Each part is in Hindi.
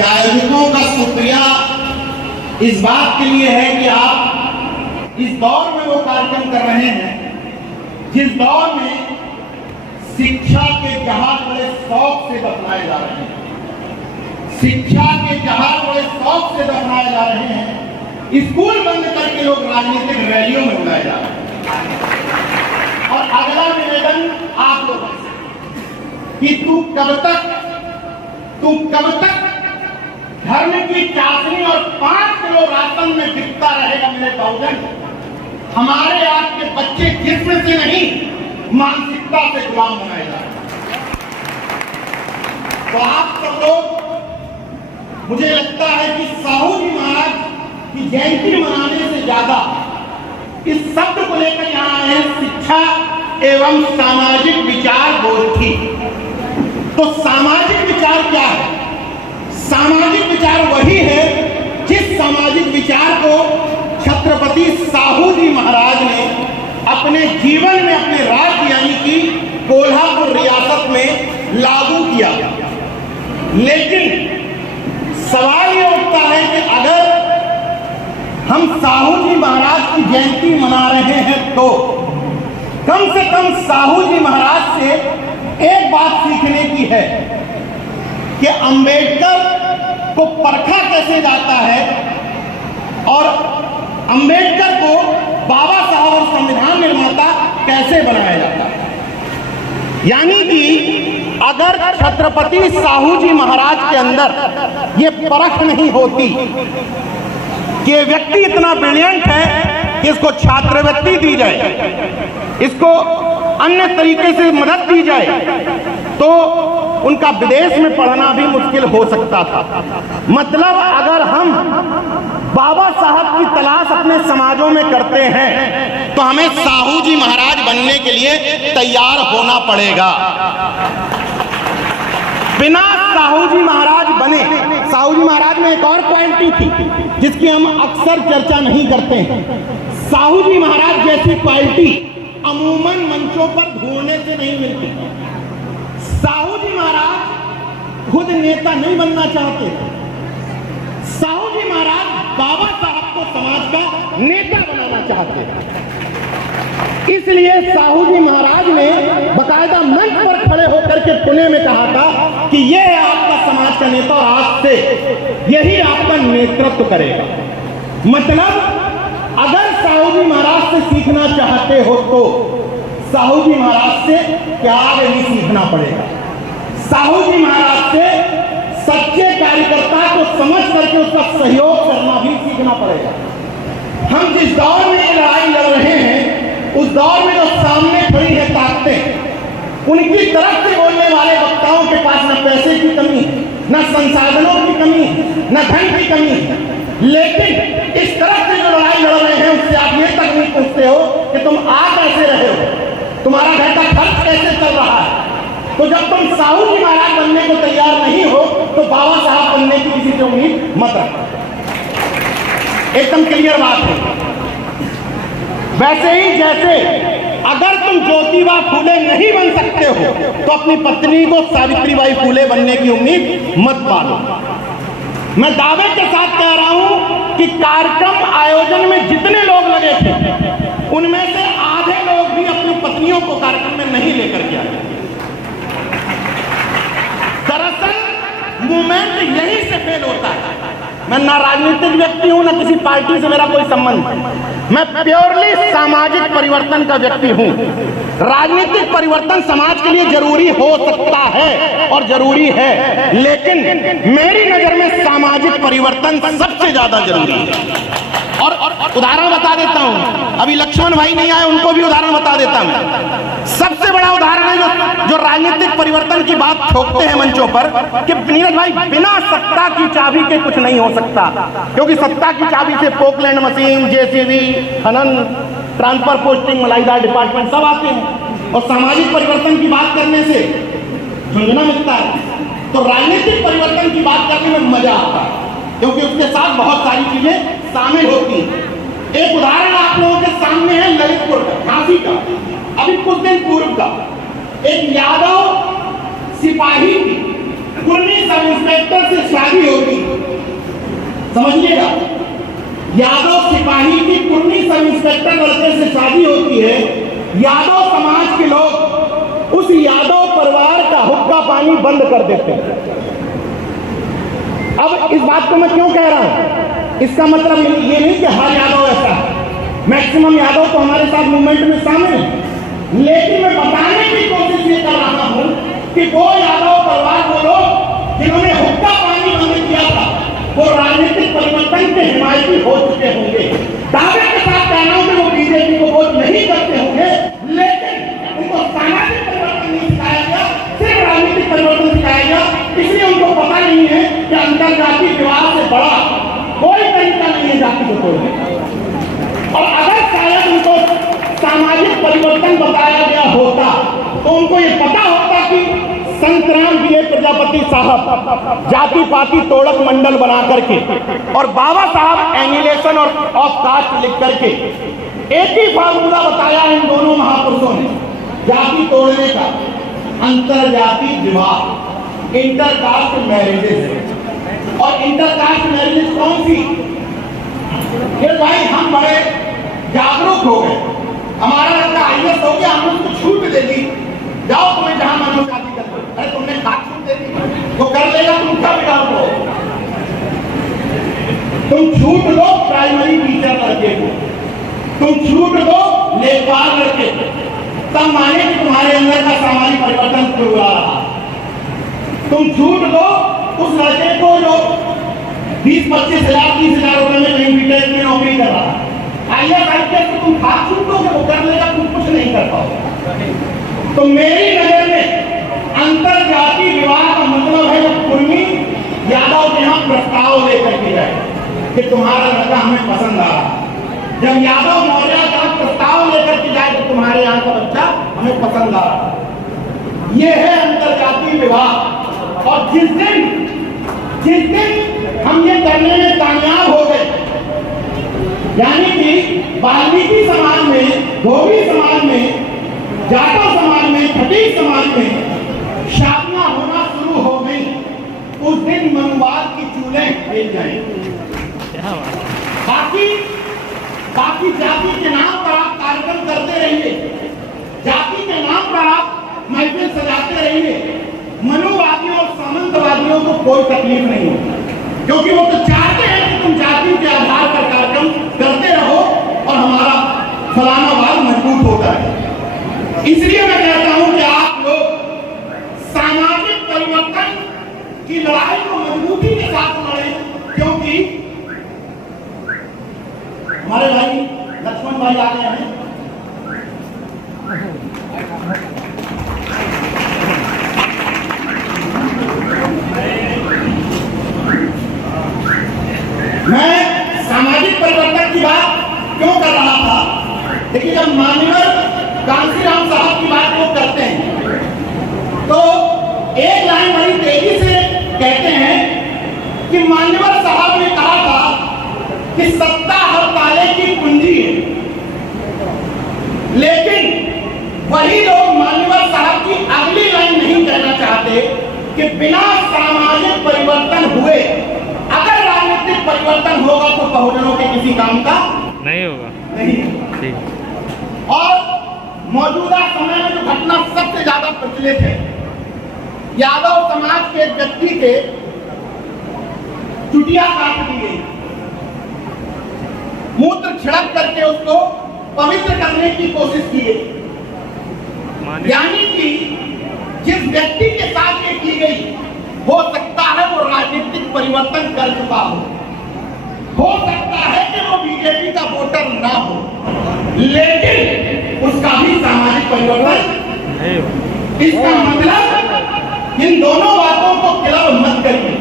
कि आयोजकों का शुक्रिया इस बात के लिए है कि आप इस दौर में वो कार्यक्रम कर रहे हैं जिस दौर में शिक्षा के जहाज बड़े शौक से दफनाए जा रहे हैं। शिक्षा के जहाज बड़े शौक से दफनाए जा रहे हैं। स्कूल बंद करके लोग राजनीतिक रैलियों में उड़ाए जा रहे हैं। और अगला निवेदन आप लोगों से कि तू कब तक धर्म की चाशनी और 5 किलो राशन में बिकता रहेगा मेरे बहुजन। हमारे आपके बच्चे जिस्म से नहीं मानसिकता से गुलाम बनाए जा रहे हैं। तो आप सब लोग, मुझे लगता है कि साहू जी महाराज की जयंती मनाने से ज्यादा इस शब्द को लेकर यहाँ आए हैं, शिक्षा एवं सामाजिक विचार गोष्ठी। तो सामाजिक विचार क्या है? सामाजिक विचार वही है जिस सामाजिक विचार को छत्रपति साहू जी महाराज ने अपने जीवन में, अपने राज्य यानी कि कोल्हापुर रियासत में लागू किया। लेकिन सवाल ये उठता है कि अगर हम साहू जी महाराज की जयंती मना रहे हैं तो कम से कम साहू जी महाराज से एक बात सीखने की है कि अंबेडकर को परखा कैसे जाता है और अंबेडकर को बाबा साहब और संविधान निर्माता कैसे बनाया जाता है। यानी कि अगर छत्रपति साहू जी महाराज के अंदर ये परख नहीं होती कि व्यक्ति इतना ब्रिलियंट है कि इसको छात्रवृत्ति दी जाए, इसको अन्य तरीके से मदद दी जाए, तो उनका विदेश में पढ़ना भी मुश्किल हो सकता था। मतलब अगर हम बाबा साहब की तलाश अपने समाजों में करते हैं तो हमें साहू जी महाराज बनने के लिए तैयार होना पड़ेगा। बिना साहू जी महाराज बने, साहू जी महाराज में एक और क्वालिटी थी जिसकी हम अक्सर चर्चा नहीं करते हैं। साहू जी महाराज जैसी क्वालिटी अमूमन मंचों पर ढूंढने से नहीं मिलती। साहू जी महाराज खुद नेता नहीं बनना चाहते। साहू जी महाराज बाबा साहब को समाज का नेता बनाना चाहते। इसलिए साहू जी महाराज ने बकायदा मंच पर खड़े होकर के पुणे में कहा था कि यह है आपका समाज का नेता और आज से यही आपका नेतृत्व करेगा। मतलब अगर साहू जी महाराज से सीखना चाहते हो तो साहू जी महाराज से प्यार नहीं सीखना पड़ेगा। साहू जी महाराज से सच्चे कार्यकर्ता को समझ करके उसका सहयोग करना भी सीखना पड़ेगा। हम जिस दौर में ये लड़ाई लड़ रहे हैं उस दौर में जो सामने खड़ी है ताकतें, उनकी तरफ से बोलने वाले वक्ताओं के पास न पैसे की कमी, न संसाधनों की कमी, न धन की कमी, लेकिन इस तरफ से जो लड़ाई लड़ रहे हैं उससे आप ये तक नहीं पूछते हो कि तुम आ कैसे रहे हो, तुम्हारा घर का खर्च कैसे चल रहा है। तो जब तुम साहू जी महाराज बनने को तैयार नहीं हो तो बाबा साहब बनने की किसी से उम्मीद मत रखो। एकदम क्लियर बात है। वैसे ही जैसे अगर तुम ज्योतिबा फूले नहीं बन सकते हो तो अपनी पत्नी को सावित्रीबाई फूले बनने की उम्मीद मत पालो। मैं दावे के साथ कह रहा हूं कि कार्यक्रम आयोजन में जितने लोग लगे थे उनमें से आधे लोग भी अपनी पत्नियों को कार्यक्रम में नहीं लेकर के आए। दरअसल मूवमेंट यहीं से फेल होता है। मैं ना राजनीतिक व्यक्ति हूं, ना किसी पार्टी से मेरा कोई संबंध नहीं। मैं प्योरली सामाजिक परिवर्तन का व्यक्ति हूं। राजनीतिक परिवर्तन समाज के लिए जरूरी हो सकता है और जरूरी है, लेकिन मेरी नजर में सामाजिक परिवर्तन सबसे ज्यादा जरूरी है। और उदाहरण बता देता हूं, अभी लक्ष्मण भाई नहीं आए, उनको भी उदाहरण बता देता हूं। सबसे बड़ा उदाहरण है जो राजनीतिक परिवर्तन की बात ठोकते हैं मंचों पर कि नीरज भाई बिना सत्ता की चाबी के कुछ नहीं हो सकता, क्योंकि सत्ता की चाबी से पोकलैंड मशीन, जेसीबी, खनन, ट्रांसफर पोस्टिंग, मलाईदार डिपार्टमेंट सब आते हैं और सामाजिक परिवर्तन की बात करने से झुंझुना मिलता है। तो राजनीतिक परिवर्तन की बात करने में मजा आता है क्योंकि उसके साथ बहुत सारी चीजें शामिल होती हैं। एक उदाहरण आप लोगों के सामने है ललितपुर का, झांसी का, अभी कुछ दिन पूर्व का। एक यादव सिपाही की कुर्मी सब इंस्पेक्टर से शादी होती समझिएगा, यादव सिपाही की कुर्मी सब इंस्पेक्टर लड़के से शादी होती है, यादव समाज के लोग उस यादव परिवार का हुक्का पानी बंद कर देते हैं। अब इस बात को मैं क्यों कह रहा हूं, इसका मतलब ये नहीं कि हर यादव ऐसा है, मैक्सिमम यादव तो हमारे साथ मूवमेंट में शामिल है, लेकिन मैं बताने की कोशिश ये कर रहा हूं कि वो यादव परिवार वो लोग जिन्होंने हुक्का पानी बंद किया था, वो राजनीतिक परिवर्तन के हिमायती हो चुके होंगे। दावे के साथ कहना हूं कि वो बीजेपी को वोट नहीं करते होंगे, लेकिन उनको सामाजिक परिवर्तन नहीं सिखाया गया, सिर्फ राजनीतिक परिवर्तन सिखाया गया। इसलिए उनको पता नहीं है कि अंतरजातीय विवाह से बड़ा कोई तरीका नहीं है जाति को तोड़ने। और अगर शायद उनको सामाजिक परिवर्तन बताया गया होता तो उनको ये पता होता कि संतराम बीए प्रजापति साहब जाति पाति तोड़क मंडल बना करके और बाबा साहब एनिलेशन और ऑफ कास्ट लिख करके एक ही फार्मूला बताया इन दोनों महापुरुषों ने जाति तोड़ने का, अंतरजातीय विवाह, इंटरकास्ट मैरिजेस। और इंटरकास्ट मैरिजेस कौन सी? ये भाई हम बड़े जागरूक हो गए, हमारा लड़का आईएएस हो गया, हमने उसको छूट दे दी, जाओ तुम्हें जहां मनो शादी कर दो। अरे तुमने खाट छूट दे दी, वो कर लेगा, तुम क्या बिगाड़ दो? तुम छूट दो प्राइमरी टीचर लड़के को, तुम छूट दो लेखपाल लड़के को, तब माने कि तुम्हारे अंदर का सामाजिक परिवर्तन शुरू आ रहा। तुम छूट दो उस लड़के को जो 20-25 हजार 30 हजार रुपए में कहीं बीटेक में नौकरी कर रहा है, आईएएस को तुम खास छूट दोगे, वो कर लेगा, तुम कुछ नहीं कर पाओगे। तो मेरी नजर में अंतरजातीय विवाह का मतलब है जब कुर्मी यादव के यहाँ प्रस्ताव लेकर के जाए कि तुम्हारा लड़का हमें पसंद आ रहा, जब यादव मौर्य का प्रस्ताव लेकर के जाए कि तुम्हारे यहाँ का बच्चा हमें पसंद आ रहा, ये है अंतरजातीय विवाह। और जिस दिन हम ये करने में कामयाब हो गए, यानी कि वाल्मीकि समाज में, धोबी समाज में, जाटव समाज में, खटीक समाज में शादियां होना शुरू हो गई, उस दिन मनुवाद की चूल्हे फेल जाएंगी। बाकी जाति के नाम पर आप कार्यक्रम करते रहिए, जाति के नाम पर आप महफिल सजाते रहिए, मनुवादियों और सामंतवादियों को कोई तकलीफ नहीं होती, क्योंकि वो तो चाहते हैं कि तुम जाति के आधार पर कार्यक्रम करते रहो और हमारा फलाना वाद मजबूत होता है। इसलिए मैं कहता हूं कि आप लोग सामाजिक परिवर्तन की लड़ाई को मजबूती के साथ लड़ें, क्योंकि हमारे भाई लक्ष्मण भाई आ गए हैं। मैं सामाजिक परिवर्तन की बात क्यों कर रहा था? देखिए, जब मान्यवर कांसीराम साहब की बात वो करते हैं तो एक लाइन बड़ी तेजी से कहते हैं कि मान्यवर साहब ने कहा था कि सत्ता हर ताले की कुंजी है, लेकिन वही लोग मान्यवर साहब की अगली लाइन नहीं कहना चाहते कि बिना सामाजिक परिवर्तन हुए अगर राजनीतिक परिवर्तन होगा तो बहुजनों के किसी काम का नहीं होगा। नहीं। और मौजूदा समय में जो घटना सबसे ज्यादा प्रचलित है, यादव समाज के एक व्यक्ति के चुटिया काट दी गई, मूत्र छिड़क करके उसको पवित्र करने की कोशिश की गई। यानी कि जिस व्यक्ति के साथ ये की गई, हो सकता है वो राजनीतिक परिवर्तन कर चुका हो सकता है कि वो बीजेपी का वोटर ना हो, लेकिन उसका भी सामाजिक परिवर्तन। इसका मतलब इन दोनों बातों को क्लब मत करिए।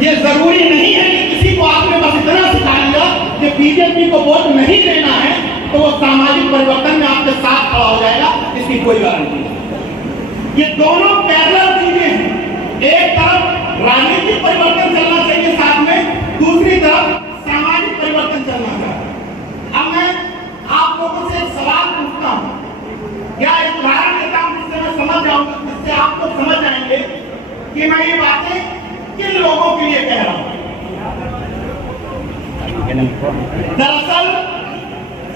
ये जरूरी नहीं है कि किसी को आपने बस इतना सिखा दिया कि बीजेपी को वोट नहीं देना है तो वो सामाजिक परिवर्तन में आपके साथ खड़ा हो जाएगा, इसकी कोई गारंटी नहीं। ये दोनों पैरेलल चीजें हैं। एक तरफ राजनीतिक परिवर्तन चलना चाहिए साथ में, दूसरी तरफ सामाजिक परिवर्तन चलना चाहिए। अब मैं आप लोगों से एक सवाल पूछता हूं या एक उदाहरण देता हूं जिससे मैं समझ जाऊंगा, जिससे आप लोग समझ जाएंगे कि मैं ये बातें किन लोगों के लिए कह रहा हूं। दरअसल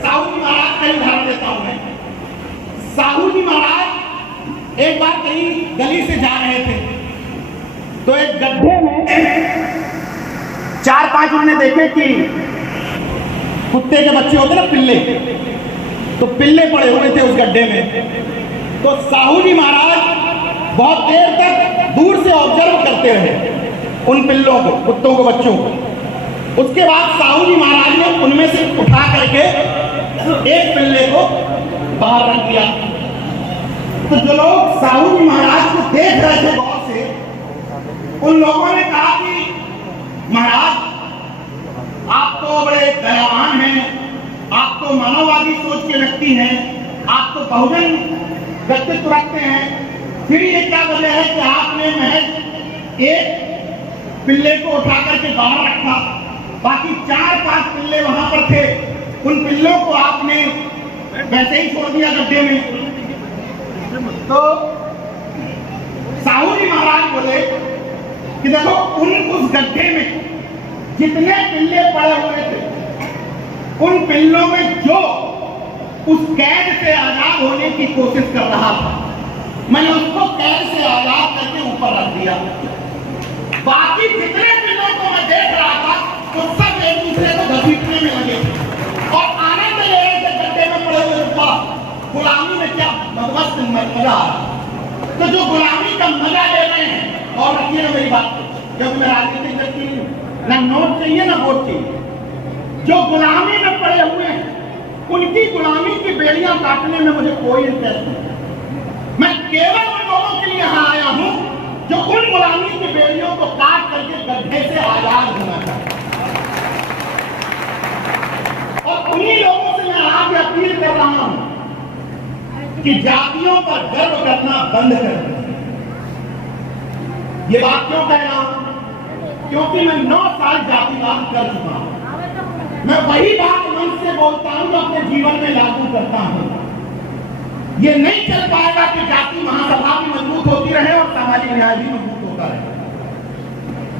साहू जी महाराज का उदाहरण देता हूं मैं। साहू जी महाराज एक बार कहीं गली से जा रहे थे तो एक गड्ढे में 4-5 उन्होंने देखे कि कुत्ते के बच्चे होते ना, पिल्ले, तो पिल्ले पड़े हुए थे उस गड्ढे में। तो साहू जी महाराज बहुत देर तक दूर से ऑब्जर्व करते रहे उन पिल्लों को, कुत्तों के बच्चों को। उसके बाद साहू जी महाराज ने उनमें से उठा करके एक पिल्ले को बाहर रख दिया। तो जो लोग साहू जी महाराज को देख रहे थे गौर से, उन लोगों ने कहा कि महाराज आप तो बड़े दयावान हैं, आप तो मानववादी सोच के व्यक्ति हैं, आप तो बहुजन व्यक्तित्व रखते हैं, फिर ये क्या वजह है कि आपने महज एक पिल्ले को उठा करके बाहर रखा, बाकी 4-5 पिल्ले वहां पर थे, उन पिल्लों को आपने वैसे ही छोड़ दिया गड्ढे में। तो साहू जी महाराज बोले कि देखो उस गड्ढे में जितने पिल्ले पड़े हुए थे, उन पिल्लों में जो उस कैद से आजाद होने की कोशिश कर रहा था, मैंने उसको कैद से आजाद करके ऊपर रख दिया। बाकी जितने पिल्लों को मैं देख रहा था वो सब एक दूसरे को घसीटने में लगे और आनंद ले रहे थे गड्ढे में पड़े हुए। गुलामी में क्या मदमस्त मजा आ रहा। तो जो गुलामी का मजा ले रहे हैं, और रखिए ना मेरी बात, जब मैं राजनीतिक व्यक्ति हूं, ना नोट चाहिए ना वोट चाहिए, जो गुलामी में पड़े हुए हैं उनकी गुलामी की बेड़ियां काटने में मुझे कोई इंटरेस्ट नहीं। मैं केवल उन लोगों के लिए यहां आया हूं जो उन गुलामी की बेड़ियों को काट करके गड्ढे से आजाद होना चाहता है। और उन्हीं लोगों से मैं आज अपील कर रहा हूं कि जातियों पर गर्व करना बंद कर दें। ये बात क्यों कह रहा हूं? क्योंकि मैं 9 साल जातिवाद कर चुका हूं। मैं वही बात मन से बोलता हूं जो अपने जीवन में लागू करता हूं। ये नहीं चल पाएगा कि जाति महासभा भी मजबूत होती रहे और सामाजिक न्याय भी मजबूत होता रहे।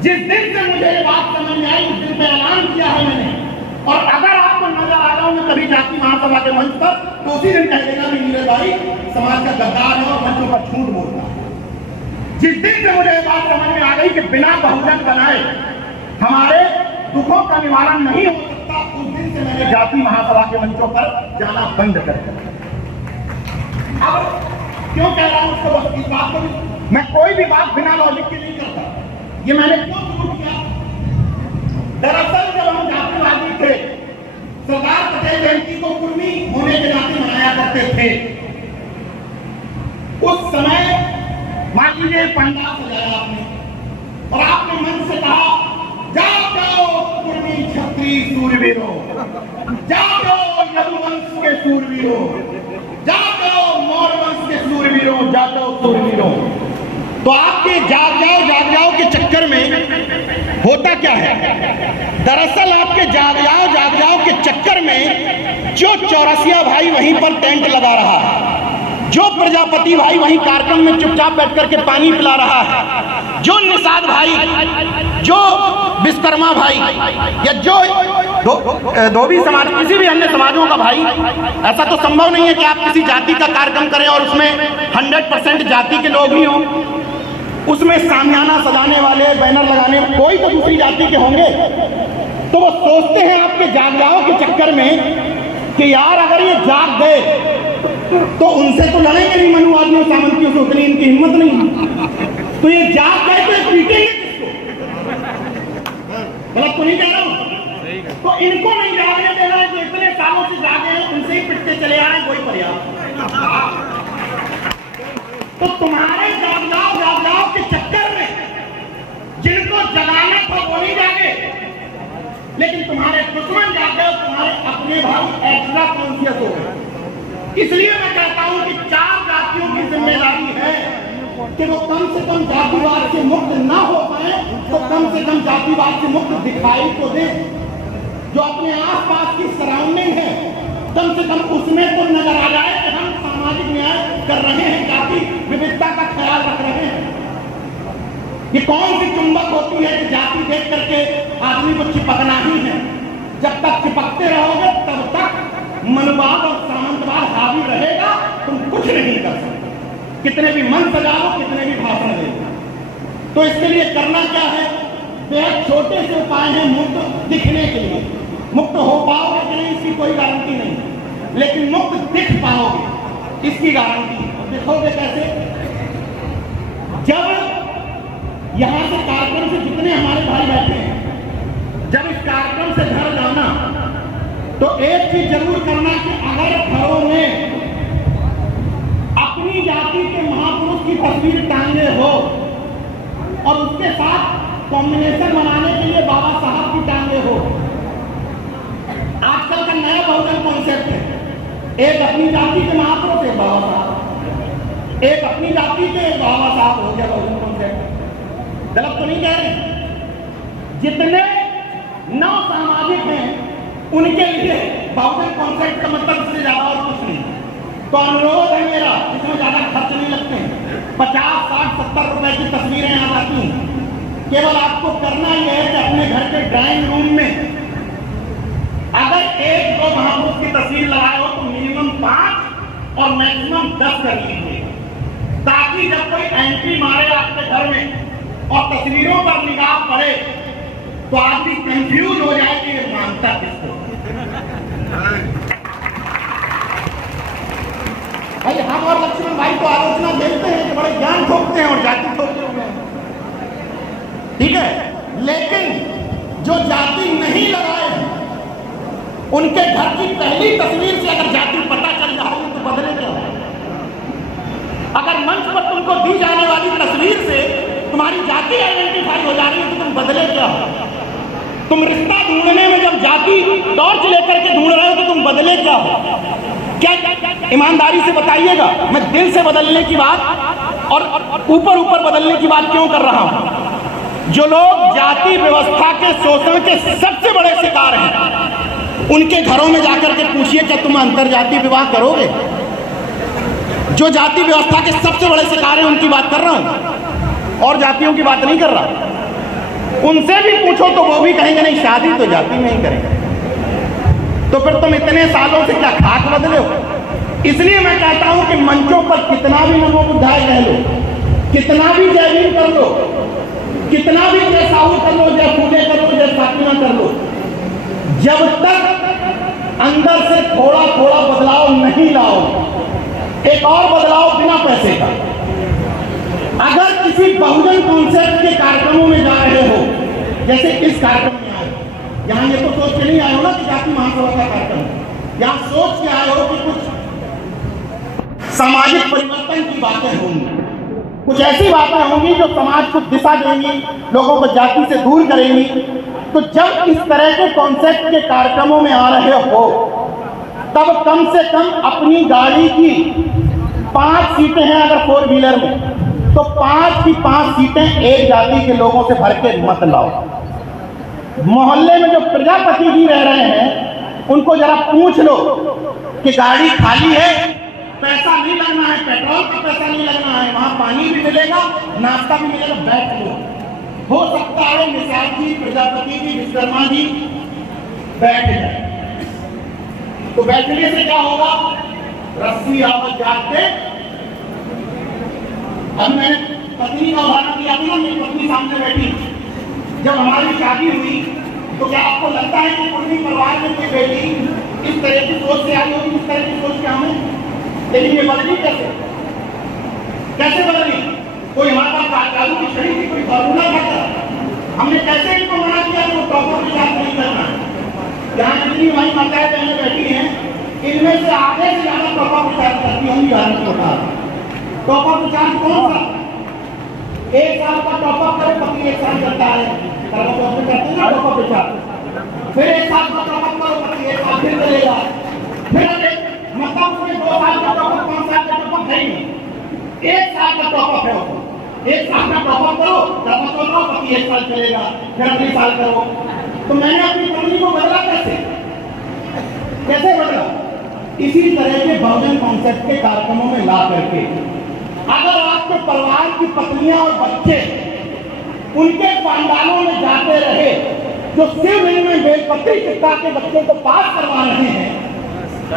जिस दिन से मुझे ये बात समझ में आई, उस दिन पे ऐलान किया है मैंने, और अगर आपको नजर आ रहा हूं मैं कभी जाति महासभा के मंच पर, तो उसी दिन कह देगा कि नीरज भाई समाज का गद्दार है और मंचों पर झूठ बोलता है। जिस दिन से मुझे ये बात समझ में आ गई कि बिना बहुजन बनाए हमारे दुखों का निवारण नहीं हो सकता, उस दिन से मैंने जाति महासभा के मंचों पर जाना बंद कर दिया। अब क्यों कह रहा हूं उसको, इस बात को मैं कोई भी बात बिना लॉजिक की नहीं करता। ये मैंने क्यों शुरू किया? दरअसल जब हम जातिवादी थे, सरदार पटेल जयंती को कुर्मी होने के नाते मनाया करते थे। उस समय मान लीजिए पंडाल सजाया आपने और आपने मन से कहा, जाओ कुर्मी छत्री सूरवीरों, जाओ यदुवंश के सूरवीरों, जाओ मौर्य वंश के सूरवीरों, जाओ सूरवीरों। तो आपके जाग जाओ के चक्कर में होता क्या है? दरअसल आपके जाग जाओ के चक्कर में जो चौरसिया भाई वहीं पर टेंट लगा रहा है, जो प्रजापति भाई वहीं कार्यक्रम में चुपचाप बैठ करके पानी पिला रहा है, जो निषाद भाई, जो विश्वकर्मा भाई, या जो धोबी समाज, किसी भी अन्य समाजों का भाई, ऐसा तो संभव नहीं है कि आप किसी जाति का कार्यक्रम करें और उसमें 100% जाति के लोग ही हों। उसमें सामियाना सजाने वाले, बैनर लगाने कोई तो दूसरी जाति के होंगे। तो वो सोचते हैं आपके जागजाओं के चक्कर में कि यार अगर ये जाग गए तो उनसे तो लड़ेंगे नहीं मनुवादियों सामंतियों से, उतनी इनकी हिम्मत नहीं। तो ये जाग गए तो ये पीटेंगे किसको? गलत तो नहीं कह रहा हूं? तो इनको नहीं जागने देना है, जो इतने सालों से जागे हैं उनसे ही पिटते चले आ रहे हैं, कोई पर्याप्त। तो तुम्हारे जागजाओ के चक्कर में जिनको जगाना था वो नहीं जागे, लेकिन तुम्हारे दुश्मन जाग गए, तुम्हारे अपने भाई एक्स्ट्रा कॉन्शियस हो गए। इसलिए मैं कहता हूं कि 4 जातियों की जिम्मेदारी है कि वो कम से कम जातिवाद से मुक्त ना हो पाए तो कम से कम जातिवाद से मुक्त दिखाई तो दे। जो अपने आसपास की सराउंडिंग है कम से कम उसमें तो नजर आ जाए कि हम सामाजिक न्याय कर रहे हैं, जाति विविधता का ख्याल रख रहे हैं। ये कौन सी चुंबक होती है कि जाति देख करके आदमी को चिपकना ही है? जब तक चिपकते रहोगे तब तक मनवाद और सामंतवाद हावी रहेगा, तुम कुछ नहीं कर सकते, कितने भी मन सजा लो, कितने भी भाषण दे लो। तो इसके लिए करना क्या है? बेहद छोटे से उपाय हैं मुक्त दिखने के लिए। मुक्त हो पाओगे कि नहीं इसकी कोई गारंटी नहीं, लेकिन मुक्त दिख पाओगे इसकी गारंटी है। दिखोगे कैसे? जब यहां से कार्यक्रम से जितने हमारे भाई बैठे हैं, जब इस कार्यक्रम से घर जाना तो एक चीज जरूर करना कि अगर घरों में अपनी जाति के महापुरुष की तस्वीर टांगे हो और उसके साथ कॉम्बिनेशन बनाने के लिए बाबा साहब की टांगे हो। आजकल का नया बहुजन कॉन्सेप्ट है, एक अपनी जाति के महापुरुष एक बाबा साहब, एक अपनी जाति के एक बाबा साहब हो गया बहुजन कॉन्सेप्ट। गलत तो नहीं कह रहे? जितने नव सामाजिक हैं उनके लिए बहुजन कॉन्सेप्ट का मतलब इससे ज्यादा और कुछ नहीं। तो अनुरोध है मेरा, इसमें ज्यादा खर्च नहीं लगते हैं, 50, 60, 70 रुपए की तस्वीरें आ जाती हैं। केवल आपको करना यह है कि अपने घर के ड्राइंग रूम में अगर 1-2 महापुरुष की तस्वीर लगाए हो तो मिनिमम 5 और मैक्सिमम 10 कर लीजिए, ताकि जब कोई एंट्री मारे आपके घर में और तस्वीरों पर निगाह पड़े तो आदमी कंफ्यूज हो जाए कि ये मानता किसको। भाई हम और लक्ष्मण भाई तो आलोचना देखते हैं कि बड़े ज्ञान ठोकते हैं और जाति ठोकते हुए, ठीक है, लेकिन जो जाति नहीं लगाए उनके घर की पहली तस्वीर से अगर जाति पता चल जाएगी तो बदले क्या? अगर मंच पर तुमको दी जाने वाली तस्वीर से तुम्हारी जाति आइडेंटिफाई हो जा रही है तो तुम बदले क्या? तुम रिश्ता ढूंढने में जब जाति टॉर्च लेकर के ढूंढ रहे हो तो तुम बदले क्या हो? क्या ईमानदारी से बताइएगा, मैं दिल से बदलने की बात और ऊपर ऊपर बदलने की बात क्यों कर रहा हूं? जो लोग जाति व्यवस्था के शोषण के सबसे बड़े शिकार हैं उनके घरों में जाकर के पूछिए क्या तुम अंतरजातीय विवाह करोगे? जो जाति व्यवस्था के सबसे बड़े शिकार हैं उनकी बात कर रहा हूं, और जातियों की बात नहीं कर रहा। उनसे भी पूछो तो वो भी कहेंगे नहीं, शादी तो जाति में ही करेंगे। तो फिर तुम इतने सालों से क्या खाक बदले हो? इसलिए मैं कहता हूं कि मंचों पर कितना भी नमो बुद्धाय कह लो, कितना भी जय भीम कर लो, कितना भी जय साहू कर लो, जय फूले कर लो, जय साकिना कर लो, जब तक अंदर से थोड़ा थोड़ा बदलाव नहीं लाओ, एक और बदलाव बिना पैसे का। अगर किसी बहुजन कॉन्सेप्ट के कार्यक्रमों में जा रहे हो, जैसे इस कार्यक्रम में आए, यहाँ ये तो सोच के नहीं आए हो ना कि जाति महासभा का कार्यक्रम, यहाँ सोच के आए हो कि कुछ सामाजिक परिवर्तन की बातें होंगी, कुछ ऐसी बातें होंगी जो समाज को दिशा देंगी, लोगों को जाति से दूर करेंगी। तो जब इस तरह के कॉन्सेप्ट के कार्यक्रमों में आ रहे हो तब कम से कम अपनी गाड़ी की 5 सीटें हैं अगर 4 व्हीलर में, तो 5 की 5 सीटें एक जाति के लोगों से भर के मत लाओ। मोहल्ले में जो प्रजापति जी रह रहे हैं उनको जरा पूछ लो कि गाड़ी खाली है, पैसा नहीं लगना है, पेट्रोल का पैसा नहीं लगना है, वहां पानी भी मिलेगा, नाश्ता भी मिलेगा, बैठ लो। हो सकता है निषाद जी, प्रजापति जी, विश्वकर्मा जी बैठ जाए, तो बैठने से क्या होगा? रस्सी आवत जाते। अब मैंने पत्नी का उदाहरण दिया था ना, मेरी पत्नी सामने बैठी, जब हमारी शादी हुई तो क्या आपको लगता है कि पूर्वी परिवार में कोई बेटी इस तरह की सोच से आई होगी, इस तरह की सोच के हमें? लेकिन ये बदली कैसे? कैसे बदली? कोई हमारे पास काजू की छड़ी थी, कोई फॉर्मूला था, हमने कैसे इनको मना किया कि वो टॉपर के साथ नहीं करना है? यहाँ जितनी हमारी माताएं बहनें बैठी हैं इनमें से आधे से ज्यादा टॉपर प्रचार करती होंगी। भारत को बता, टॉपर प्रचार कौन सा? 1 साल का टॉपर करे, पति 1 साल करता है, करते हैं ना टॉपर प्रचार। फिर 1 साल का टॉपर करो, पति 1 साल फिर करेगा, फिर मतलब उसमें 2 साल का टॉपर, 5 साल का टॉपर है नहीं, 1 साल का टॉपर है। 1 साल का टॉपर करो, पति 1 साल चलेगा, फिर अगले साल करो। तो मैंने अपनी पत्नी को बदला कैसे? कैसे बदला? इसी तरह के बहुजन कॉन्सेप्ट के कार्यक्रमों में ला करके। अगर आपके परिवार की पत्नियां और बच्चे उनके पंडालों में जाते रहे जो शिवलिंग में बेलपत्री चिपका के बच्चों को पास करवा रहे हैं,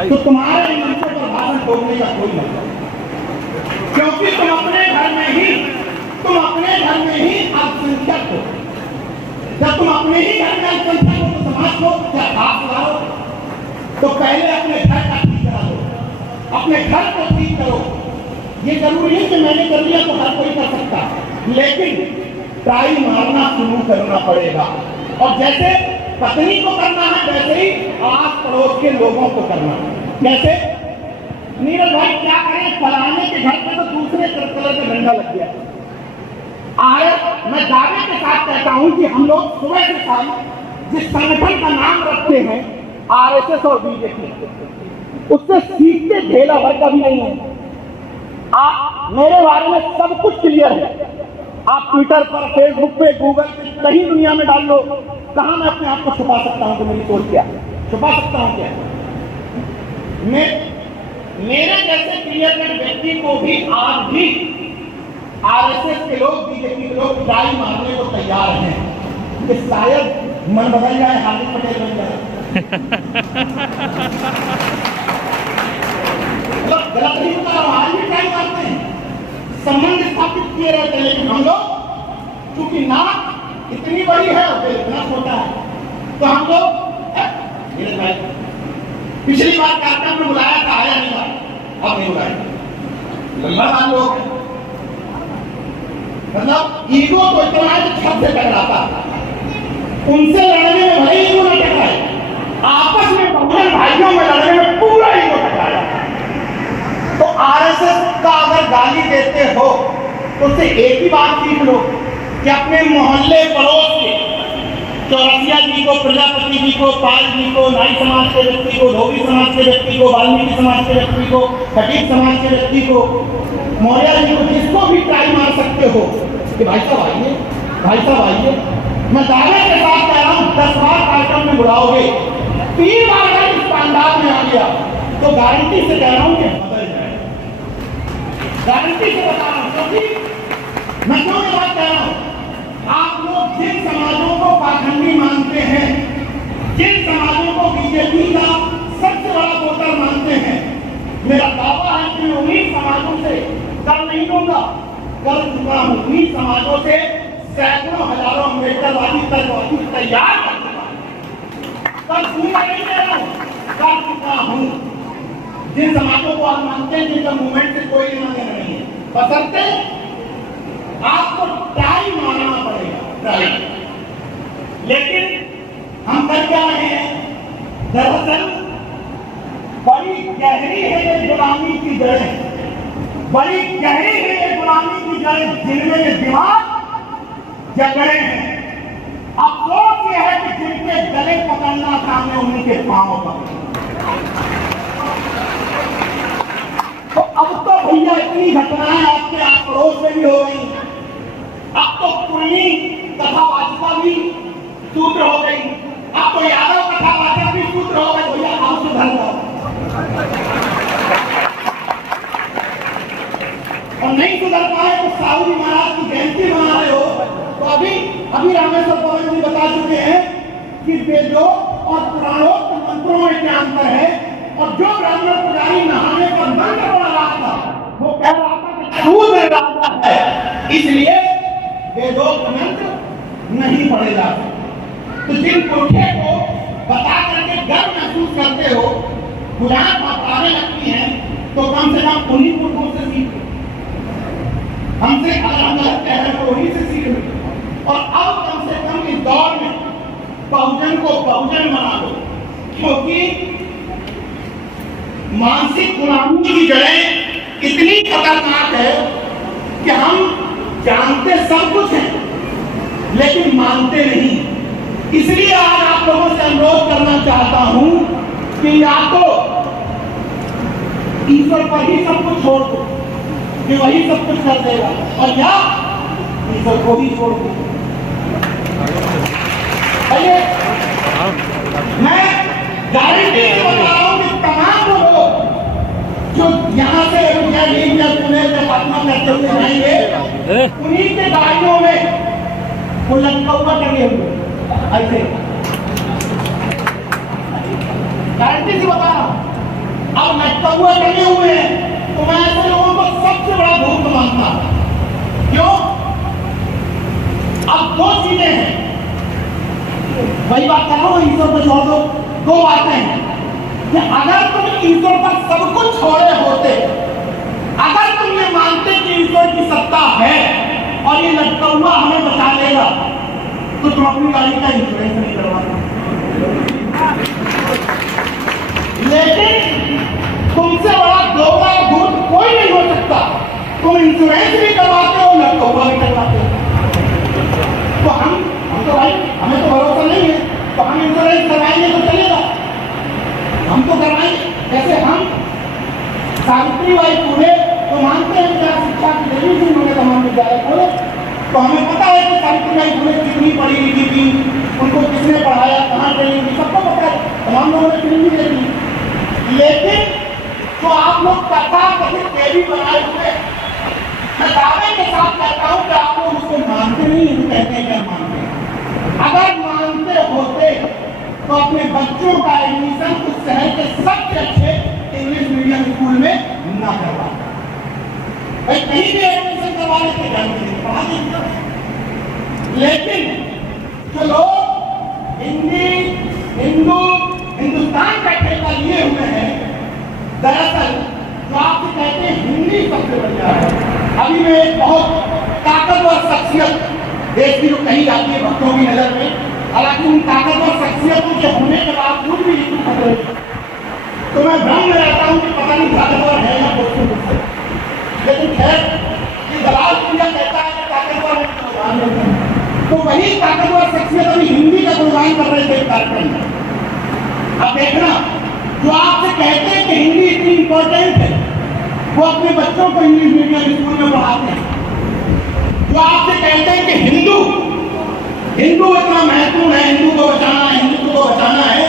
तो तुम्हारे मंचों पर भाषण ठोकने का कोई मतलब नहीं, क्योंकि तुम अपने घर में ही अल्पसंख्यक हो। जब तुम अपने ही घर में अल्पसंख्यक हो तो समाज को क्या बात लाओ? तो पहले अपने घर का ठीक करा दो, अपने घर को ठीक करो। ये जरूरी है कि मैंने कर लिया तो हर कोई कर सकता, लेकिन ट्राई मारना शुरू करना पड़ेगा। और जैसे पत्नी को करना है वैसे ही आस पड़ोस के लोगों को करना है। जैसे नीरज भाई क्या करें, फलाने के घर पे तो दूसरे कलर का झंडा लग गया। मैं दावे के साथ कहता हूं कि हम लोग सुबह से शाम जिस संगठन का नाम रखते हैं आरएसएस और बीजेपी, उससे सीखते ढेला भर का भी नहीं है। आप मेरे बारे में सब कुछ क्लियर है, आप ट्विटर पर, फेसबुक पे, गूगल पे, कहीं दुनिया में डाल लो। कहां मैं अपने आप को छुपा सकता हूं? तो मेरी सोच क्या छुपा सकता हूं क्या? मेरे जैसे क्लियर कट व्यक्ति को भी आज भी आरएसएस के लोग, बीजेपी के लोग ट्राई मारने को तैयार हैं कि शायद मन बदल जाए, हार्दिक पटेल बन जाए। गलत नहीं बता रहा हूं, आज भी ट्राई मारते हैं, संबंध स्थापित किए रहते हैं। लेकिन हम लोग क्योंकि नाक इतनी बड़ी है और इतना छोटा है, तो हम लोग पिछली बार कार्यक्रम में बुलाया था, आया नहीं था, अब नहीं बुलाया। लंबा लोग मतलब ईगो तो इतना है कि छत से टकराता, उनसे लड़ने में भले ईगो न टकराए, आपस में बहुजन भाइयों में लड़ने में पूरा ईगो टकराया। तो आरएसएस का अगर गाली देते हो तो उससे एक ही बात सीख लो कि अपने मोहल्ले पड़ोस के चौरसिया जी को, प्रजापति जी को, पाल जी को, नाई समाज के व्यक्ति को, धोबी समाज के व्यक्ति को, वाल्मीकि समाज के व्यक्ति को, खटीक समाज के व्यक्ति को, मौर्य जी को, जिसको भी ट्राई मार सकते हो कि भाई साहब आइए, भाई साहब आइए। मैं दावे के साथ कह रहा हूं 10 बार कार्यक्रम में बुलाओगे, 3 बार अगर इस अंदाज में आ गया तो गारंटी से कह रहा हूं कि बदल जाए, गारंटी से बता रहा हूं। क्योंकि मैं क्यों ये बात कह रहा हूं, आप लोग जिन समाजों को पाखंडी मानते हैं, जिन समाजों को बीजेपी का सबसे बड़ा वोटर मानते हैं, मेरा दावा है कि मैं उन्हीं समाजों से कर नहीं दूंगा, कर चुका हूं। उन्हीं समाजों से सैकड़ों हजारों अम्बेडकरवादी तर्कवादी तैयार कर चुका हूं, कर दूंगा नहीं दे रहा हूं, कर चुका हूं। जिन समाजों को आप मानते हैं जिनका मूवमेंट से कोई लेना देना नहीं है, बशर्ते आपको ट्राई मारना पड़ेगा, ट्राई। लेकिन हम कर क्या रहे हैं, दरअसल बड़ी गहरी है ये गुलामी की जड़ें, बड़ी गहरी है ये गुलामी की जड़ें, जिनमें ये दिमाग जकड़े हैं। अफसोस ये है कि जिनके गले पकड़ना सामने उन्हीं के पांव पर। तो अब तो भैया इतनी घटनाएं आपके आस पड़ोस में भी हो गई, अब तो पुरानी कथावाचिका भी सूत्र हो गई, अब तो यादव कथावाचक भी सूत्र हो गए। भैया आप सुधर जाओ, और नहीं सुधर पाए तो साहू जी महाराज की जयंती मना रहे हो। तो अभी रामेश्वर पवन जी बता चुके हैं कि वेदों और पुराणों मंत्रों में क्या अंतर है, और जो ब्राह्मण पुजारी नहाने पर मंत्र पढ़ रहा था वो कह रहा था कि शूद्र राजा है, इसलिए वेदोक्त मंत्र नहीं पढ़े जाते। तो जिन पुरखे को बता करके गर्व महसूस करते हो, बुझाएं आने लगती हैं, तो कम से कम उन्हीं पुरखों से सीखो। हमसे अगर हम गलत कह रहे हैं तो उन्हीं से सीख लो। और अब कम से कम इस दौर में बहुजन को बहुजन बना दो, क्योंकि मानसिक गुलामी की जड़ें इतनी खतरनाक है कि हम जानते सब कुछ हैं लेकिन मानते नहीं। इसलिए आज आप लोगों से अनुरोध करना चाहता हूं कि या तो ईश्वर पर ही सब कुछ छोड़ दो कि वही सब कुछ कर देगा, और या ईश्वर को ही छोड़ दो। मैं गारंटी से बता रहा हूं कि तमाम लोग जो यहाँ से पुणे से पटना करते हुए जाएंगे, उन्हीं के गाड़ियों में वो लटका हुआ टंगे हुए ऐसे गारंटी से बता रहा हूं। अब लटका हुआ टंगे हुए हैं तो मैं ऐसे लोगों को सबसे बड़ा धूर्त मानता हूं। क्यों? अब दो चीजें हैं, वही बात कर रहा हूं, ईश्वर को छोड़ दो। दो बातें हैं कि अगर तुम ईश्वर पर सब कुछ छोड़े होते, अगर तुम ये मानते कि ईश्वर की सत्ता है और ये लटका हुआ हमें बचा लेगा, तो तुम अपनी गाड़ी का इंश्योरेंस नहीं करवाते। लेकिन तुमसे बड़ा दोगला धूर्त कोई नहीं हो सकता। तुम इंश्योरेंस भी करवाते हो, लटका हुआ भी करवाते हो। तो हम तो भाई हमें तो भरोसा नहीं है, तो हम इंश्योरेंस करवाएंगे तो चलेगा, हम तो करवाएंगे। जैसे हम सावित्रीबाई फुले तो मानते हैं क्या शिक्षा की देवी थी, उन्होंने तमाम विद्यालय खोले, तो हमें पता है कि सावित्रीबाई फुले कितनी पढ़ी लिखी थी, उनको किसने पढ़ाया, कहाँ ट्रेनिंग दी, सबको पता है, तमाम लोगों ने ट्रेनिंग दे दी। लेकिन तो आप लोग कथा कथित देवी बनाए हुए, मैं दावे के साथ कहता हूं कि आप लोग उसको मानते नहीं, जो कहते हैं क्या मानते हैं। अगर मानते होते तो अपने बच्चों का एडमिशन उस शहर के सबसे अच्छे इंग्लिश मीडियम स्कूल में ना करवाते, भाई कहीं भी एडमिशन करवा लेते, पढ़ा देते। लेकिन जो लोग हिंदी, हिंदू, हिंदुस्तान का ठेका लिए हुए हैं, दरअसल जो आपसे कहते हैं हिंदी सबसे बढ़िया है। अभी मैं एक बहुत ताकतवर शख्सियत देश की जो कही जाती है भक्तों की नजर में, हालांकि उन ताकतवर शख्सियतों के होने के बावजूद भी तो मैं भ्रम में रहता हूं कि पता नहीं ताकतवर है या कुछ, लेकिन खैर ये दलाल पूजा कहता है कि ताकतवर है, तो वही ताकतवर शख्सियत अभी हिंदी का गुणगान कर रहे थे कार्यक्रम में। अब देखना, जो आपसे कहते हैं कि हिंदी इतनी इंपॉर्टेंट है, वो अपने बच्चों को इंग्लिश मीडियम स्कूल में पढ़ाते हैं। जो आपसे कहते हैं कि हिंदू इतना महत्वपूर्ण है, हिंदू को बचाना है, हिंदुत्व को बचाना है,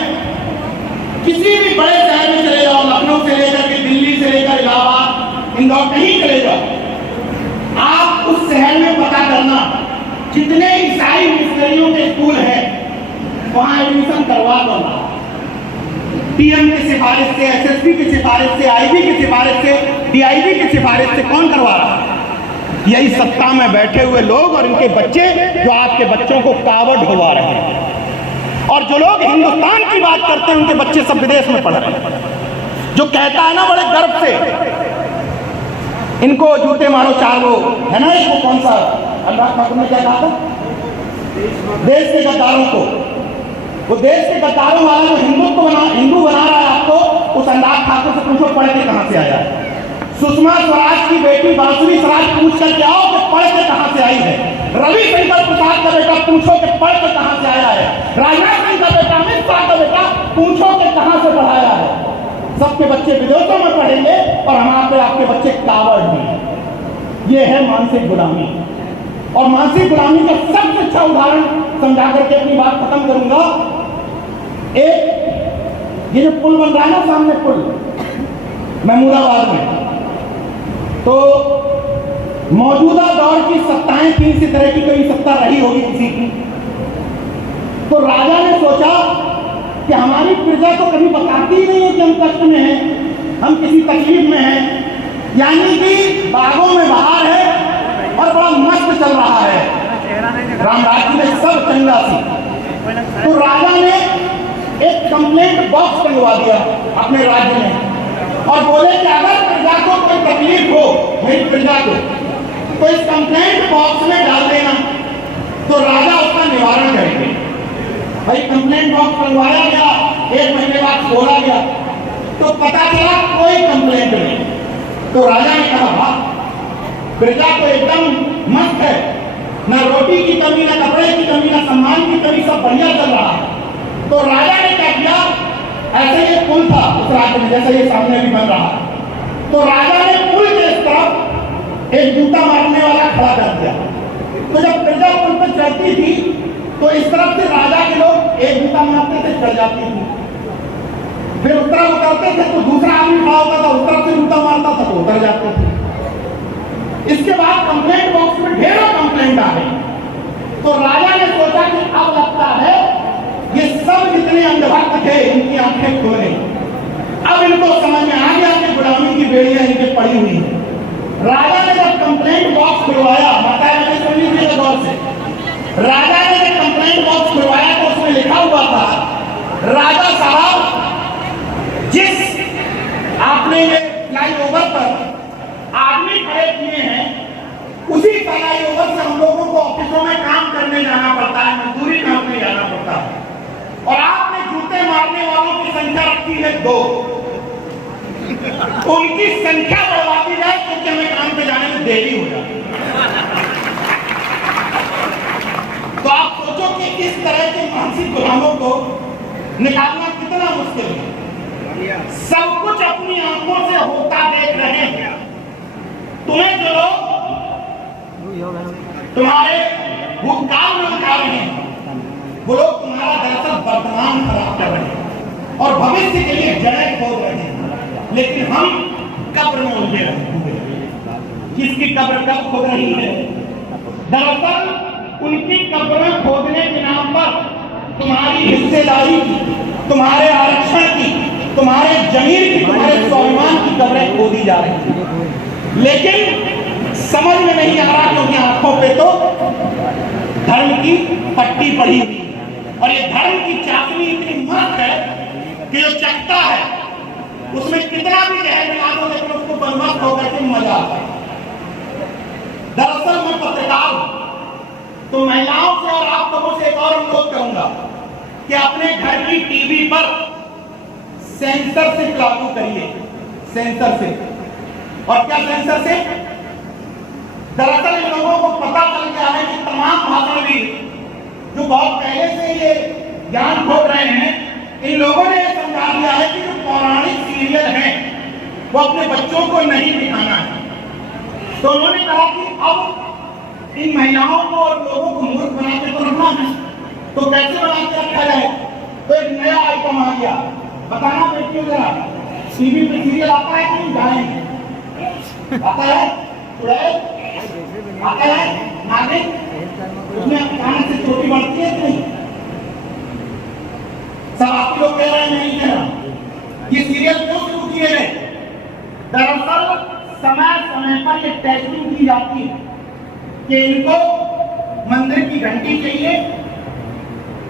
किसी भी बड़े शहर में चले जाओ, लखनऊ से लेकर के दिल्ली से लेकर इलाहाबाद, इंदौर, कहीं चले जाओ, आप उस शहर में पता करना जितने ईसाई मिशनरियों के स्कूल हैं वहां एडमिशन करवा दो। पीएम की सिफारिश से, एसएसपी की सिफारिश से, आईबी की सिफारिश से, डीआईबी की सिफारिश से कौन करवा रहा है? यही सत्ता में बैठे हुए लोग और इनके बच्चे, जो आपके बच्चों को कावड़ ढुलवा रहे हैं। और जो लोग हिंदुस्तान की बात करते हैं उनके बच्चे सब विदेश में पढ़ रहे हैं। जो कहता है ना बड़े गर्व से, इनको जूते मारो चार, वो है ना, इसको कौन सा अनुराग ठाकुर ने क्या कहा था, देश के गद्दारों को, वो देश के गद्दारों वाला जो हिंदू बना रहा है आपको, उस अनुराग ठाकुर से पूछो पढ़ के कहां से आया है। सुषमा स्वराज की बेटी बांसुरी स्वराज पूछ करके आओ कि पढ़ के कहां से आई है। रविशंकर प्रसाद का बेटा पूछो कि पढ़ के कहां से आया है। राजनाथ सिंह का बेटा, अमित शाह का बेटा पूछो कि कहां से पढ़ाया है। सबके बच्चे विदेशों में पढ़ेंगे और हमारे आपके बच्चे कावड़ हैं। ये है मानसिक गुलामी, और मानसिक गुलामी का सबसे अच्छा उदाहरण समझा करके अपनी बात खत्म करूंगा। एक ये जो पुल बन रहा है ना सामने, पुल महमूदाबाद में, तो मौजूदा दौर की सत्ताएं थी, इसी तरह की कोई सत्ता रही होगी किसी की, तो राजा ने सोचा कि हमारी प्रजा तो कभी बताती ही नहीं है कि हम कष्ट में हैं, हम किसी तकलीफ में हैं, यानी कि बागों में बहार है और बड़ा मस्त चल रहा है, रामराज्य में सब चंगा सी। तो राजा ने एक कंप्लेंट बॉक्स बनवा दिया अपने राज्य में और बोले कि अगर प्रजा को कोई तकलीफ हो, मेरी प्रजा को, तो इस कंप्लेंट बॉक्स में डाल देना, तो राजा उसका निवारण करेंगे। भाई कंप्लेंट बॉक्स बनवाया गया, 1 महीने बाद खोला गया तो पता चला कोई कंप्लेंट नहीं। तो राजा ने कहा वाह, प्रजा तो एकदम मस्त है, ना रोटी की कमी, ना कपड़े की कमी, ना सम्मान की कमी, सब बढ़िया चल रहा है। तो राजा ने क्या किया, ऐसे ये पुल था उस राज्य में जैसे ये सामने भी बन रहा है, तो राजा ने पुल के इस तरफ एक जूता मारने वाला खड़ा कर दिया। तो जब प्रजा पुल पर चढ़ती थी तो इस तरफ से राजा के लोग एक जूता मारते थे, चढ़ जाती थी, फिर उस तरफ उतरते थे तो दूसरा आदमी खड़ा होता था, उस तरफ से जूता मारता था तो उतर जाते थे। इसके बाद कंप्लेंट बॉक्स में ढेरों कंप्लेंट आ गई, तो राजा ने सोचा कि अब लगता है ये सब जितने अंधभक्त थे इनकी आंखें खुल गई। राजा ने जब कंप्लेंट बॉक्स खुलवाया तो उसमें लिखा हुआ था, राजा साहब जिस आपने ये फ्लाईओवर पर आदमी खड़े किए हैं उसी फ्लाईओवर से हम लोगों को ऑफिसों में काम करने जाना पड़ता है, मजदूरी करने जाना पड़ता है, और आपने जूते मारने वालों की संख्या रखी है 2। उनकी संख्या बढ़वाती जाए क्योंकि हमें काम पे जाने में देरी हो जाती है। तो आप सोचो कि इस तरह के मानसिक गुलामों को निकालना कितना मुश्किल है। सब कुछ अपनी आंखों से होता देख रहे हैं। तुम्हें जो लोग तुम्हारे भूतकाल में उठा रहे हैं वो लोग तुम्हारा दरअसल वर्तमान खराब कर रहे हैं और भविष्य के लिए जड़ें खोद रहे हैं, लेकिन हम कब्र में उलझे हुए हैं। किसकी कब्र कब खोद रही है? दरअसल उनकी कब्र खोदने के नाम पर तुम्हारी हिस्सेदारी की, तुम्हारे आरक्षण की, तुम्हारे जमीन की, तुम्हारे स्वाभिमान की कब्रें खोदी जा रही है, लेकिन समझ में नहीं आ रहा क्योंकि आंखों पे तो धर्म की पट्टी पड़ी हुई है और ये धर्म की चाशनी इतनी मस्त है कि जो चखता है उसमें कितना भी जहर मिला दो लेकिन उसको बर्बाद होकर के मजा आता है। दरअसल मैं पत्रकार हूं तो महिलाओं से और आप लोगों से एक और अनुरोध करूंगा कि अपने घर की टीवी पर सेंसरशिप लागू करिए। सेंसरशिप। और क्या सेंसरशिप? दरअसल इन लोगों को पता चल गया है कि तमाम भाषणवीर जो बहुत पहले से ये ज्ञान खोज रहे हैं, इन लोगों ने यह समझा दिया है कि जो पौराणिक सीरियल हैं वो अपने बच्चों को नहीं दिखाना है। तो उन्होंने कहा कि अब इन महिलाओं को और लोगों को मूर्ख बना के तो रखना है, तो कैसे बना के रखा जाए? तो एक नया आइटम आ गया। बताना बेटियों जरा, टीवी पे सीरियल आता है कि नहीं? गाएं आता है, आता है नागिन, उसमें अचानक से चोटी बढ़ती है कि नहीं? सब आप लोग कह रहे हैं नहीं कह रहा। ये सीरियल क्यों शुरू किए गए? दरअसल समय समय पर ये टेस्टिंग की जाती है कि इनको मंदिर की घंटी चाहिए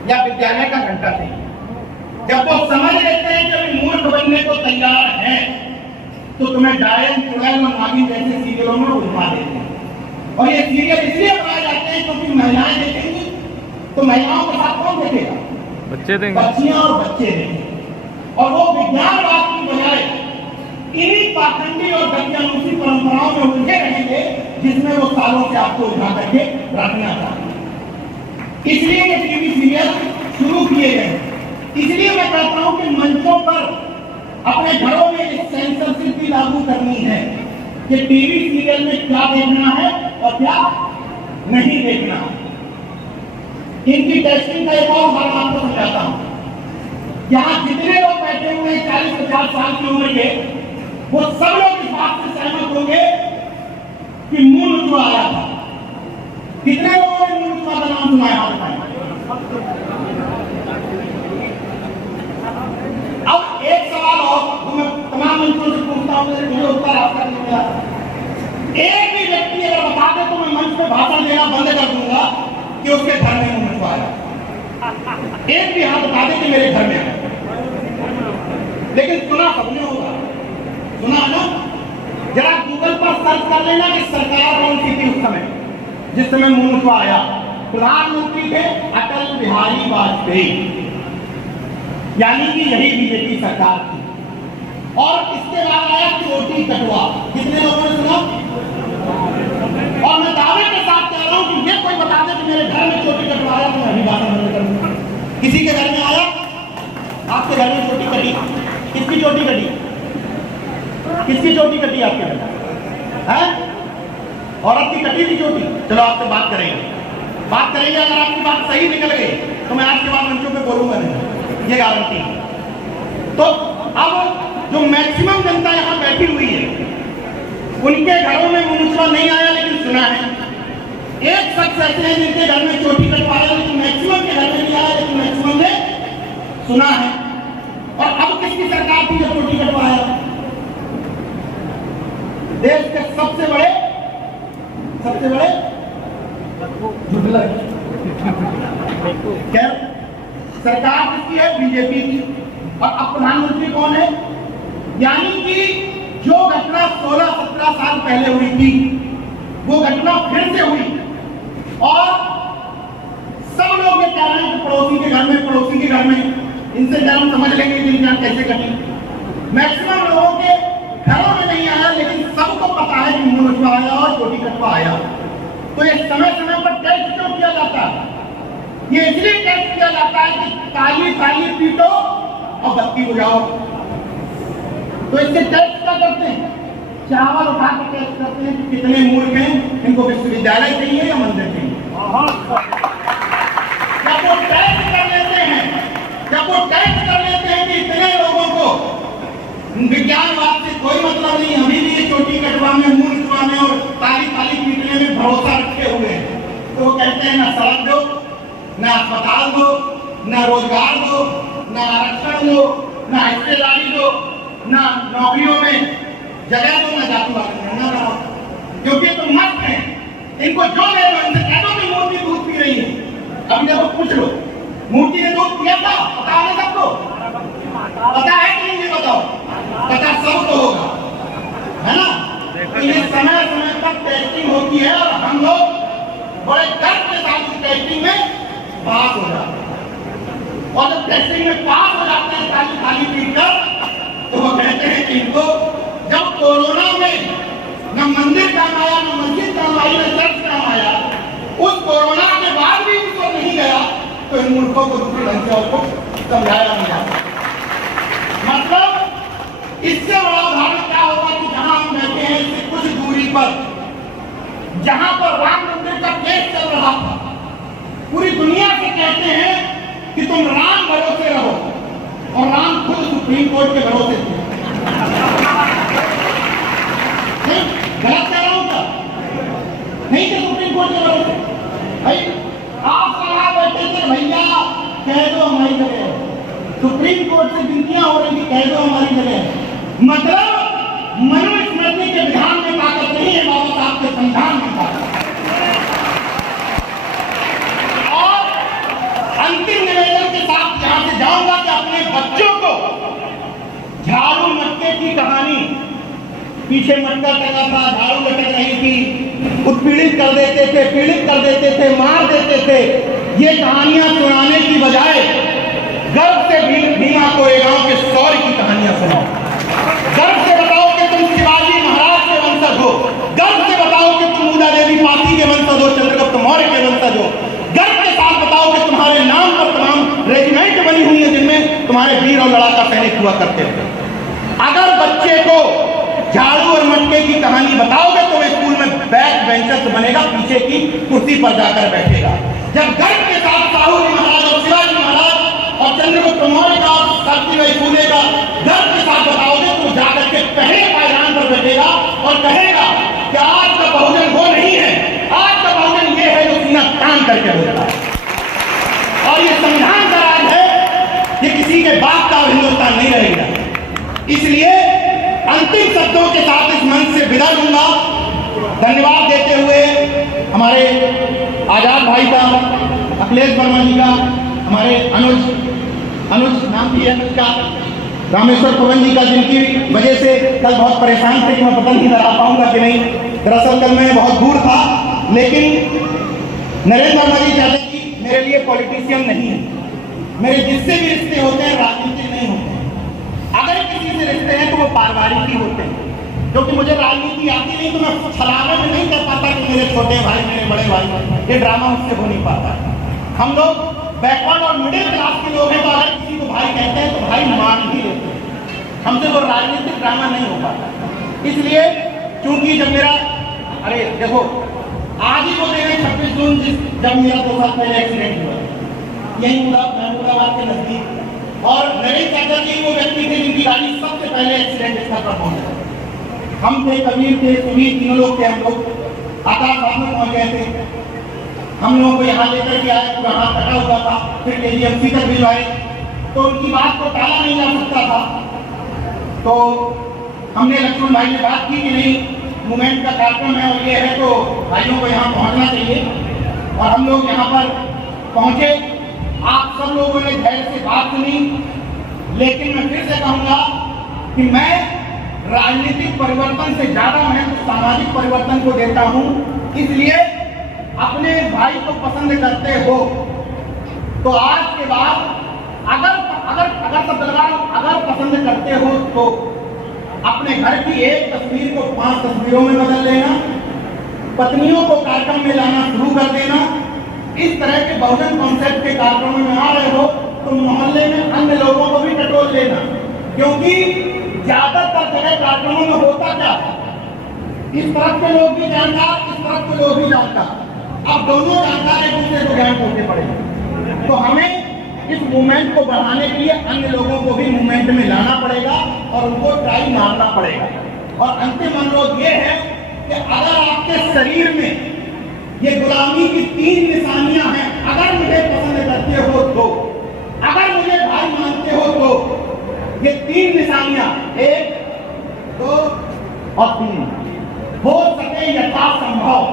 या विद्यालय का घंटा चाहिए। जब वो समझ लेते हैं कि अभी मूर्ख बनने को तैयार हैं तो तुम्हें डायन, चुड़ैल और नागिन जैसे सीरियलों में उलझा देते हैं। और ये सीरियल इसलिए बनाए जाते हैं क्योंकि महिलाएं देखेंगी तो महिलाओं के साथ कौन देखेगा? बच्चे देंगे, बच्चियां और बच्चे देंगे। और वो विज्ञानवाद की बजाय इन्हीं पाखंडी और गद्यानुसी परंपराओं में उलझे रहेंगे जिसमें वो सालों से आपको उठा करके रखना चाहते। इसलिए ये टीवी सीरियल शुरू किए गए। इसलिए मैं कहता हूं कि मंचों पर अपने घरों में इस सेंसरशिप भी लागू करनी है कि टीवी सीरियल में क्या देखना है और क्या नहीं देखना। इनकी टेस्टिंग का एक और उदाहरण आपको समझाता हूं। यहाँ जितने लोग बैठे हुए हैं 40-50 साल की उम्र के, वो सब लोग इस बात से सहमत होंगे कि मूल आया था। कितने लोगों ने मूल का नाम सुना है? अब एक सवाल और तो मैं तमाम मंचों से पूछता हूं, मुझे उत्तर आपका नहीं मिला। एक भी व्यक्ति अगर बता दे तो मैं मंच पे भाषण देना बंद कर दूंगा कि उसके घर में मूल आया। एक भी हाथ बता दे कि मेरे घर में आया। लेकिन सुना सबने होगा, सुना ना? जरा गूगल पर सर्च कर लेना कि सरकार कौन सी थी उस समय जिस समय मूल आया। प्रधानमंत्री थे अटल बिहारी वाजपेयी, यानी कि यही बीजेपी सरकार थी। और इसके बाद आया चोटी कटवा। कितने लोगों ने सुना? और मैं दावे के साथ कह रहा हूं कि ये कोई बता दे कि मेरे घर में चोटी कटवाया तो मैं भी बात बंद कर दूंगा। किसी के घर में आया? आपके घर में चोटी कटी? किसकी चोटी कटी? किसकी चोटी कटी आपके घर में? औरत की कटी थी चोटी? चलो आपसे बात करेंगे। अगर आपकी बात सही निकल गई तो मैं आज के बाद मंचों पे बोलूंगा नहीं, ये गारंटी। तो अब जो मैक्सिमम जनता यहाँ बैठी हुई है उनके घरों में मुनसवा नहीं आया लेकिन सुना है। एक शख्स ऐसे हैं जिनके घर में चोटी कटवाया लेकिन मैक्सिमम के घर में नहीं आया, लेकिन मैक्सिमम ने सुना है। और अब किसकी सरकार थी जो चोटी कटवाया? देश के सबसे बड़े झुटलक क्या सरकार किसकी है? बीजेपी की। और अब प्रधानमंत्री कौन है? यानी कि जो घटना 16-17 साल पहले हुई थी वो घटना फिर से हुई। और सब लोग ये कह रहे हैं कि पड़ोसी के घर में इनसे जन्म समझ लेंगे दिन जान कैसे कटी। मैक्सिमम लोगों के घरों में नहीं आया, लेकिन सबको पता है कि मुंह नोचवा आया और चोटी कटवा आया। तो ये समय समय पर टेस्ट क्यों किया जाता है? ये इसलिए टेस्ट किया जाता है कि ताली ताली पीटो और बत्ती बुझाओ। तो इससे टेस्ट क्या करते हैं? चावल उठा के टेस्ट करते हैं कि कितने मूर्ख हैं, इनको विश्वविद्यालय चाहिए या मंदिर चाहिए। जब वो टेस्ट कर लेते हैं कि इतने लोगों को विज्ञानवाद से कोई मतलब नहीं, अभी भी ये चोटी कटवाने, मुंह नोचवाने और ताली ताली पीटने में भरोसा रखे हुए हैं, तो वो कहते हैं ना सड़क दो, ना अस्पताल दो, ना रोजगार दो, ना आरक्षण दो, ना हिस्सेदारी दो, ना नौकरियों में जगह दो, ना जाति वाला रहो, क्योंकि तुम मस्त हैं। इनको जो ले लो, इनसे कह दो कि मूर्ति दूध पी रही है। अभी देखो पूछ लो, मूर्ति ने दूध पिया था? पता है सबको? पता है कि नहीं? बताओ। पता सबको होगा, है ना? तो ये समय समय पर टेस्टिंग होती है और हम लोग बड़े गर्व के साथ इस टेस्टिंग में पास हो जाते हैं। और जब टेस्टिंग में पास हो जाते हैं ताली ताली पीटकर, तो वो कहते हैं कि इनको जब कोरोना में न मंदिर काम आया, न मस्जिद काम आई, न चर्च काम आया, उस कोरोना के बाद भी उसको नहीं गया, तो इन मूर्खों को दूसरे ढंग से और समझाया नहीं जाता। मतलब इससे बड़ा उदाहरण क्या होगा कि जहां हम बैठे हैं इससे कुछ दूरी पर, जहां पर राम मंदिर का केस चल रहा था, पूरी दुनिया से कहते हैं कि तुम राम भरोसे रहो, और राम खुद सुप्रीम कोर्ट के भरोसे थे। गलत कह रहा हूं क्या? नहीं थे सुप्रीम कोर्ट के भरोसे। भाई आप कहा बैठे थे भैया कह दो हमारी जगह, सुप्रीम कोर्ट से विनतियां हो रही थी कह दो हमारी जगह। मतलब मनुस्मृति के विधान में ताकत नहीं है, बाबा साहब के संविधान में ताकत। और अंतिम निवेदन के साथ यहां से जाऊंगा कि अपने बच्चों को झाड़ू मटके की कहानी, पीछे मटका टका था, झाड़ू लटक रही थी, उत्पीड़ित कर देते थे, पीड़ित कर देते थे, मार देते थे, ये कहानियां सुनाने की बजाय गर्व से भीमा कोरेगांव के शौर्य की कहानियां सुनाओ। गर्व से बताओ कि तुम शिवाजी महाराज के वंशज हो, गर्व से बताओ कि तुम ऊदा देवी पासी के वंशज हो, चंद्रगुप्त मौर्य के वंशज हो, गर्व के साथ बताओ कि तुम्हारे नाम पर तमाम रेजिमेंट बनी हुई है जिनमें तुम्हारे वीर और लड़ाका सैनिक हुआ करते थे। अगर बच्चे को झाड़ू और मटके की कहानी बताओगे तो वो स्कूल में बैक बेंचर बनेगा, पीछे की कुर्सी पर जाकर बैठेगा। जब गर्व के साथ साहू जी महाराज और शिवाजी महाराज और चंद्रगुप्त मौर्य का, सावित्रीबाई फुले का गर्व के साथ बताओगे तो जाकर के पहले पायदान पर बैठेगा और कहेगा कि आज का बहुजन वो नहीं है, आज का बहुजन ये है जो सीना तान करके बोलता है। और ये संविधान का राज है, ये किसी के बाप का हिंदुस्तान नहीं रहेगा। इसलिए अंतिम शब्दों के साथ इस मंच से विदा लूंगा, धन्यवाद देते हुए हमारे आजाद भाई का, अखिलेश वर्मा जी का, हमारे अनुज नाम भी है अनुज का, रामेश्वर पवन जी का, जिनकी वजह से कल बहुत परेशान थे कि मैं पता नहीं आ पाऊंगा कि नहीं। दरअसल कल मैं बहुत दूर था, लेकिन नरेंद्र मोदी चाहते कि मेरे लिए पॉलिटिशियन नहीं है, मेरे जिससे भी रिश्ते होते हैं राजनीतिक नहीं होते हैं। अगर किसी से रिश्ते हैं तो वो पारिवारिक ही होते हैं, क्योंकि मुझे राजनीति आती नहीं तो मैं छलावे में नहीं कर पाता कि मेरे छोटे भाई, मेरे बड़े भाई, ये ड्रामा मुझसे हो नहीं पाता। हम लोग बैकवर्ड और मिडिल क्लास के लोग हैं, तो अगर किसी को भाई कहते हैं तो भाई मान ही लेते हैं, हमसे वो राजनीतिक ड्रामा नहीं हो पाता। इसलिए चूंकि जब मेरा, अरे देखो आज ही वो दिन है 26 जून, जब मेरा 2 साल पहले एक्सीडेंट हुआ, यही मुरादाबाद के नजदीक, और नरेश चाचा जी वो व्यक्ति थे जिनकी गाड़ी सबसे पहले एक्सीडेंट स्थल पर पहुंचा। हम थे, कबीर थे, सुनील, तीनों लोग थे, हम लोग आकाश में पहुंच गए थे। हम लोगों को यहाँ लेकर के आए, पूरा हाथ कटा हुआ था, फिर KGMC तक भिजवाए, तो उनकी बात को टाला नहीं जा सकता था। तो हमने लक्ष्मण भाई ने बात की कि नहीं मूवमेंट का कार्यक्रम है और ये है, तो भाइयों को यहाँ पहुँचना चाहिए। और हम लोग यहाँ पर पहुंचे। आप सब लोगों ने धैर्य से बात सुनी, लेकिन मैं फिर से कहूंगा कि मैं राजनीतिक परिवर्तन से ज्यादा महत्व सामाजिक परिवर्तन को देता हूं। इसलिए अपने भाई को पसंद करते हो तो आज के बाद अगर पसंद करते हो तो अपने घर की एक तस्वीर को 5 तस्वीरों में बदल लेना, पत्नियों को कार्यक्रम में लाना शुरू कर देना। इस तरह के बहुजन कॉन्सेप्ट के कार्यक्रमों में आ रहे हो तो मोहल्ले में अन्य लोगों को भी टटोल लेना, क्योंकि ज्यादातर जगह कार्यक्रमों में होता क्या है, इस तरफ के लोग भी जानकार, इस तरफ के लोग भी जानकार, अब दोनों जानकार एक दूसरे को ज्ञान होते पड़े। तो हमें इस मूवमेंट को बढ़ाने के लिए अन्य लोगों को भी मूवमेंट में लाना पड़ेगा और उनको ट्राई मारना पड़ेगा। और अंतिम अनुरोध ये है कि अगर आपके शरीर में ये गुलामी की 3 निशानियां हैं, अगर मुझे पसंद करते हो तो, अगर मुझे भाई मानते हो तो ये 3 निशानियां 1, 2 और 3 हो सके यथासंभव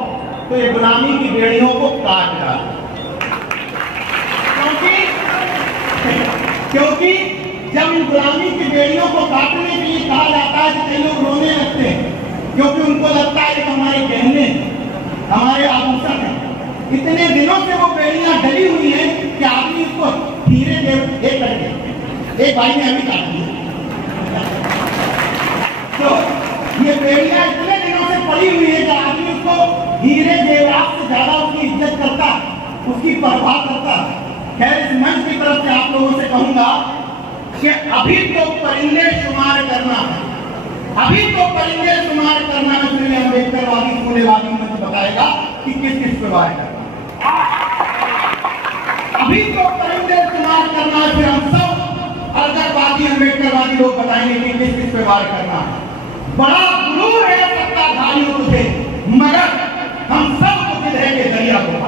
तो ये गुलामी की बेड़ियों को काट डाल। क्योंकि जब इन गुलामी की बेड़ियों को काटने के लिए कहा जाता है तो कई लोग रोने लगते हैं, क्योंकि उनको लगता है कि हमारे गहने, हमारे आभूषण हैं। इतने दिनों से वो बेड़ियां डली हुई हैं कि आदमी उसको धीरे धीरे करके, एक भाई ने अभी काट दिया। तो ये बेड़ियां इतने दिनों से पड़ी हुई है कि आदमी उसको धीरे जेवरात से ज्यादा उसकी इज्जत करता, उसकी परवाह करता। खैर, इस मंच की तरफ से आप लोगों से कहूंगा कि अभी तो परिंदे शुमार करना है, अभी तो परिंदे शुमार करना है। इसलिए अम्बेडकरवादी मूल्यवादी मंच बताएगा कि किस किस पे वार करना। अभी तो परिंदे शुमार करना है, फिर हम सब अल्गरवादी अम्बेडकरवादी लोग बताएंगे कि किस किस पे वार करना है। बड़ा गुरूर है सत्ताधारियों से, मगर हम सब कुछ है के दरिया को